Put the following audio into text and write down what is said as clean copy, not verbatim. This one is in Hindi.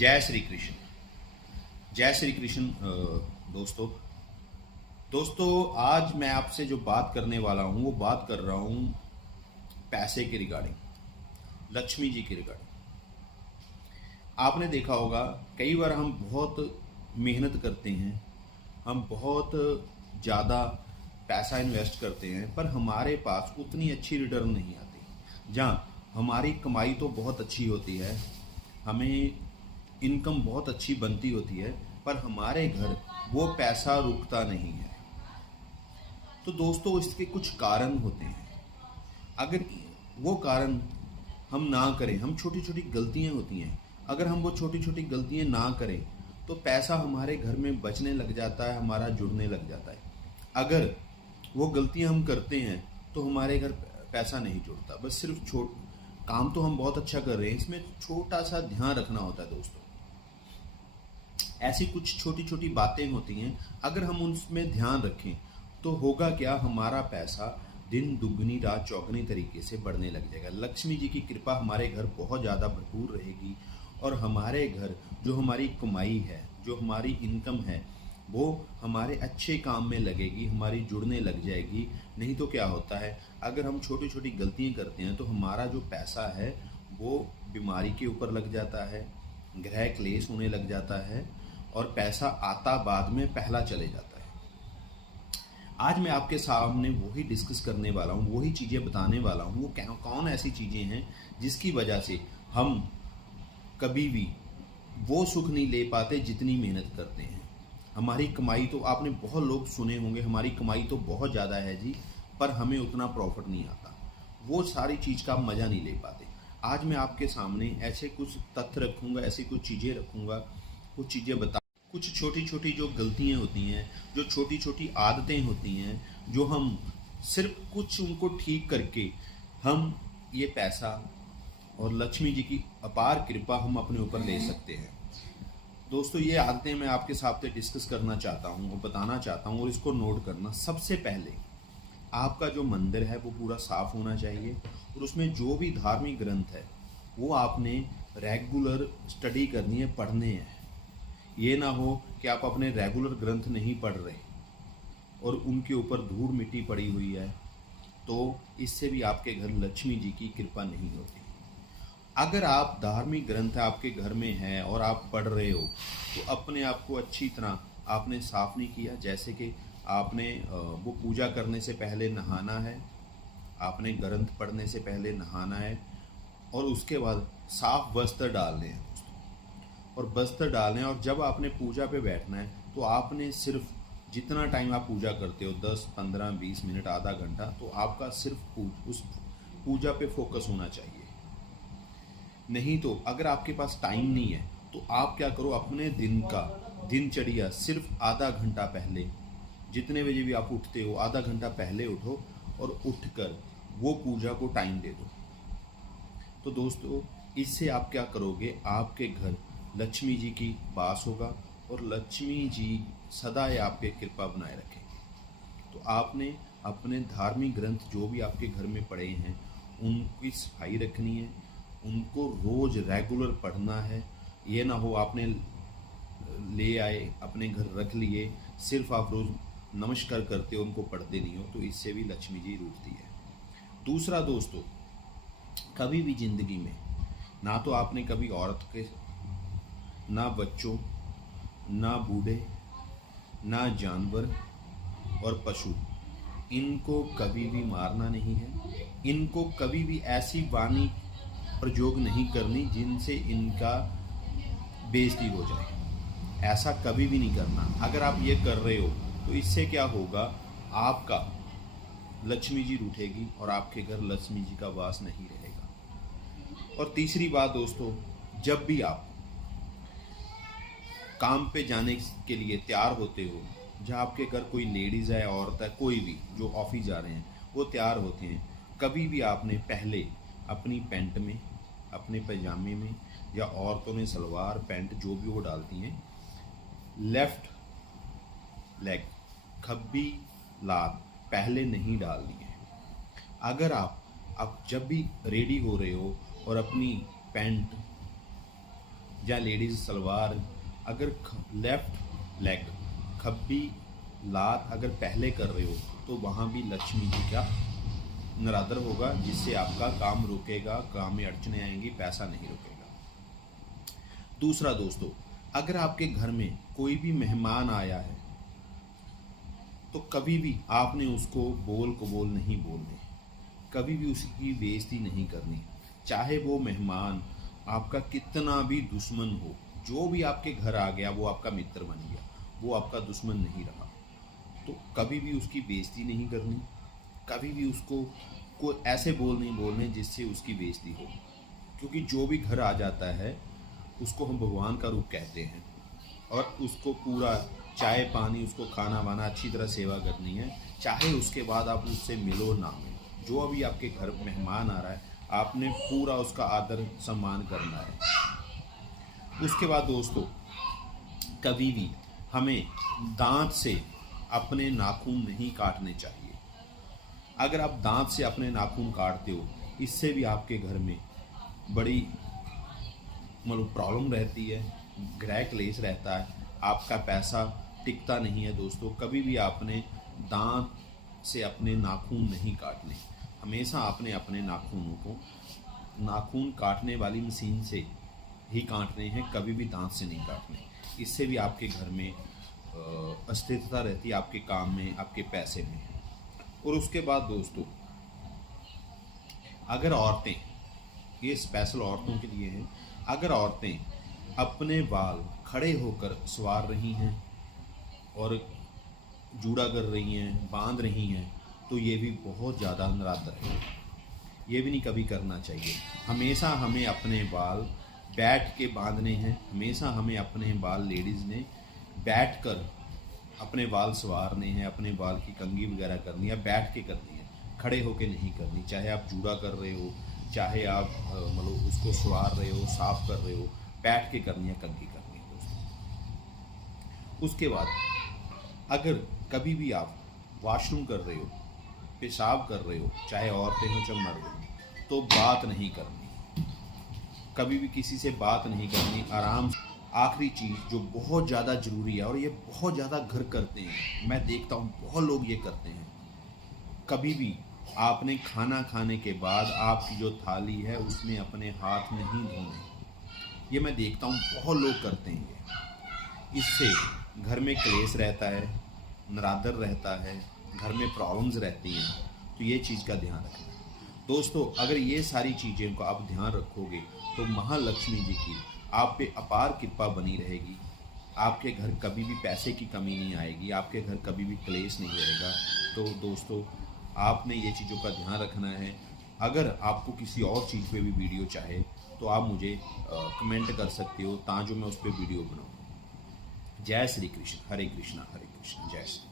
जय श्री कृष्ण। जय श्री कृष्ण। दोस्तों दोस्तों आज मैं आपसे जो बात करने वाला हूँ वो बात कर रहा हूँ पैसे के रिगार्डिंग, लक्ष्मी जी के रिगार्डिंग। आपने देखा होगा कई बार हम बहुत मेहनत करते हैं, हम बहुत ज़्यादा पैसा इन्वेस्ट करते हैं, पर हमारे पास उतनी अच्छी रिटर्न नहीं आती। जहाँ हमारी कमाई तो बहुत अच्छी होती है, हमें इनकम बहुत अच्छी बनती होती है, पर हमारे घर वो पैसा रुकता नहीं है। तो दोस्तों इसके कुछ कारण होते हैं। अगर वो कारण हम ना करें, हम छोटी छोटी गलतियां होती हैं, अगर हम वो छोटी छोटी गलतियां ना करें तो पैसा हमारे घर में बचने लग जाता है, हमारा जुड़ने लग जाता है। अगर वो गलतियां हम करते हैं तो हमारे घर पैसा नहीं जुड़ता। बस सिर्फ काम तो हम बहुत अच्छा कर रहे हैं, इसमें छोटा सा ध्यान रखना होता है दोस्तों। ऐसी कुछ छोटी छोटी बातें होती हैं, अगर हम उनमें ध्यान रखें तो होगा क्या, हमारा पैसा दिन दुगनी रात चौगनी तरीके से बढ़ने लग जाएगा। लक्ष्मी जी की कृपा हमारे घर बहुत ज़्यादा भरपूर रहेगी और हमारे घर जो हमारी कमाई है, जो हमारी इनकम है, वो हमारे अच्छे काम में लगेगी, हमारी जुड़ने लग जाएगी। नहीं तो क्या होता है, अगर हम छोटी छोटी गलतियां करते हैं तो हमारा जो पैसा है वो बीमारी के ऊपर लग जाता है, ग्रह क्लेश होने लग जाता है और पैसा आता बाद में पहला चले जाता है। आज मैं आपके सामने वही डिस्कस करने वाला हूँ, वही चीज़ें बताने वाला हूँ। वो कौन ऐसी चीज़ें हैं जिसकी वजह से हम कभी भी वो सुख नहीं ले पाते जितनी मेहनत करते हैं। हमारी कमाई तो आपने बहुत लोग सुने होंगे, हमारी कमाई तो बहुत ज़्यादा है जी, पर हमें उतना प्रॉफिट नहीं आता, वो सारी चीज़ का मज़ा नहीं ले पाते। आज मैं आपके सामने ऐसे कुछ तथ्य रखूँगा, ऐसी कुछ चीज़ें रखूँगा, कुछ चीज़ें बता, कुछ छोटी छोटी जो गलतियाँ होती हैं, जो छोटी छोटी आदतें होती हैं, जो हम सिर्फ कुछ उनको ठीक करके हम ये पैसा और लक्ष्मी जी की अपार कृपा हम अपने ऊपर ले सकते हैं। दोस्तों ये आदतें मैं आपके साथ डिस्कस करना चाहता हूँ और बताना चाहता हूँ, और इसको नोट करना। सबसे पहले आपका जो मंदिर है वो पूरा साफ होना चाहिए और उसमें जो भी धार्मिक ग्रंथ है वो आपने रेगुलर स्टडी करनी है, पढ़ने हैं। ये ना हो कि आप अपने रेगुलर ग्रंथ नहीं पढ़ रहे और उनके ऊपर धूल मिट्टी पड़ी हुई है, तो इससे भी आपके घर लक्ष्मी जी की कृपा नहीं होती। अगर आप धार्मिक ग्रंथ आपके घर में है और आप पढ़ रहे हो तो अपने आप को अच्छी तरह आपने साफ नहीं किया। जैसे कि आपने वो पूजा करने से पहले नहाना है, आपने ग्रंथ पढ़ने से पहले नहाना है और उसके बाद साफ वस्त्र डालने हैं और वस्त्र डालने हैं। और जब आपने पूजा पे बैठना है तो आपने सिर्फ जितना टाइम आप पूजा करते हो, 10, 15, 20 मिनट, आधा घंटा, तो आपका सिर्फ उस पूजा पे फोकस होना चाहिए। नहीं तो अगर आपके पास टाइम नहीं है तो आप क्या करो, अपने दिन का दिनचर्या सिर्फ आधा घंटा पहले, जितने बजे भी आप उठते हो आधा घंटा पहले उठो और उठकर वो पूजा को टाइम दे दो। तो दोस्तों इससे आप क्या करोगे, आपके घर लक्ष्मी जी की वास होगा और लक्ष्मी जी सदा आपके कृपा बनाए रखें। तो आपने अपने धार्मिक ग्रंथ जो भी आपके घर में पड़े हैं उनकी सफाई रखनी है, उनको रोज रेगुलर पढ़ना है। ये ना हो आपने ले आए अपने घर रख लिए, सिर्फ आप रोज नमस्कार करते हो, उनको पढ़ते नहीं हो, तो इससे भी लक्ष्मी जी रूठती है। दूसरा दोस्तों, कभी भी जिंदगी में ना तो आपने कभी औरत के, ना बच्चों, ना बूढ़े, ना जानवर और पशु, इनको कभी भी मारना नहीं है। इनको कभी भी ऐसी वाणी प्रयोग नहीं करनी जिनसे इनका बेइज्जती हो जाए। ऐसा कभी भी नहीं करना। अगर आप ये कर रहे हो तो इससे क्या होगा, आपका लक्ष्मी जी रूठेगी और आपके घर लक्ष्मी जी का वास नहीं रहेगा। और तीसरी बात दोस्तों, जब भी आप काम पे जाने के लिए तैयार होते हो, जहाँ आपके घर कोई लेडीज़ है, औरत है, कोई भी जो ऑफिस जा रहे हैं वो तैयार होते हैं, कभी भी आपने पहले अपनी पैंट में, अपने पैजामे में, या औरतों ने सलवार पैंट जो भी वो डालती हैं, लेफ्ट लेग खब्बी लात पहले नहीं डालनी है। अगर आप जब भी रेडी हो रहे हो और अपनी पैंट या लेडीज सलवार, अगर लेफ्ट लेग खब्बी लात अगर पहले कर रहे हो तो वहाँ भी लक्ष्मी जी का नरादर होगा, जिससे आपका काम रुकेगा, काम में अड़चने आएंगी, पैसा नहीं रुकेगा। दूसरा दोस्तों, अगर आपके घर में कोई भी मेहमान आया है तो कभी भी आपने उसको बोल कबोल नहीं बोलने, कभी भी उसकी बेइज्जती नहीं करनी। चाहे वो मेहमान आपका कितना भी दुश्मन हो, जो भी आपके घर आ गया वो आपका मित्र बन गया, वो आपका दुश्मन नहीं रहा, तो कभी भी उसकी बेइज्जती नहीं करनी, कभी भी उसको कोई ऐसे बोल नहीं बोलने जिससे उसकी बेइज्जती हो। क्योंकि जो भी घर आ जाता है उसको हम भगवान का रूप कहते हैं, और उसको पूरा चाय पानी, उसको खाना वाना अच्छी तरह सेवा करनी है। चाहे उसके बाद आप उससे मिलो ना मिलो, जो अभी आपके घर मेहमान आ रहा है आपने पूरा उसका आदर सम्मान करना है। उसके बाद दोस्तों, कभी भी हमें दांत से अपने नाखून नहीं काटने चाहिए। अगर आप दांत से अपने नाखून काटते हो, इससे भी आपके घर में बड़ी प्रॉब्लम रहती है, ग्रह क्लेश रहता है, आपका पैसा टिकता नहीं है। दोस्तों, कभी भी आपने दांत से अपने नाखून नहीं काटने, हमेशा आपने अपने नाखूनों को नाखून काटने वाली मशीन से ही काटने हैं, कभी भी दांत से नहीं काटने। इससे भी आपके घर में अस्थिरता रहती है, आपके काम में, आपके पैसे में। और उसके बाद दोस्तों, अगर औरतें, ये स्पेशल औरतों के लिए है, अगर औरतें अपने बाल खड़े होकर संवार रही हैं और जूड़ा कर रही हैं, बांध रही हैं, तो ये भी बहुत ज़्यादा नरादर है, ये भी नहीं कभी करना चाहिए। हमेशा हमें अपने बाल बैठ के बांधने हैं, हमेशा हमें अपने बाल लेडीज़ ने बैठ कर अपने बाल संवारने हैं, अपने बाल की कंघी वगैरह करनी है, बैठ के करनी है, खड़े होके नहीं करनी। चाहे आप जूड़ा कर रहे हो, चाहे आप उसको संवार रहे हो, साफ कर रहे हो, बैठ के करनी है, कंघी करनी है दोस्तों। उसके बाद अगर कभी भी आप वॉशरूम कर रहे हो, पेशाब कर रहे हो, चाहे औरतें हो चाहे मर्द हो, तो बात नहीं करनी, कभी भी किसी से बात नहीं करनी, आराम से। आखिरी चीज़ जो बहुत ज़्यादा ज़रूरी है, और ये बहुत ज़्यादा घर करते हैं, मैं देखता हूँ बहुत लोग ये करते हैं, कभी भी आपने खाना खाने के बाद आपकी जो थाली है उसमें अपने हाथ नहीं धोने। ये मैं देखता हूँ बहुत लोग करते हैं ये। इससे घर में क्लेश रहता है, नरादर रहता है, घर में प्रॉब्लम्स रहती हैं, तो ये चीज़ का ध्यान रखें दोस्तों। अगर ये सारी चीज़ें को आप ध्यान रखोगे तो महालक्ष्मी जी की आप पे अपार कृपा बनी रहेगी, आपके घर कभी भी पैसे की कमी नहीं आएगी, आपके घर कभी भी क्लेश नहीं रहेगा। तो दोस्तों, आपने ये चीज़ों का ध्यान रखना है। अगर आपको किसी और चीज़ पे भी वीडियो चाहे तो आप मुझे कमेंट कर सकते हो, ताकि मैं उस पर वीडियो बनाऊँ। जय श्री कृष्ण, हरे कृष्णा, जय श्री।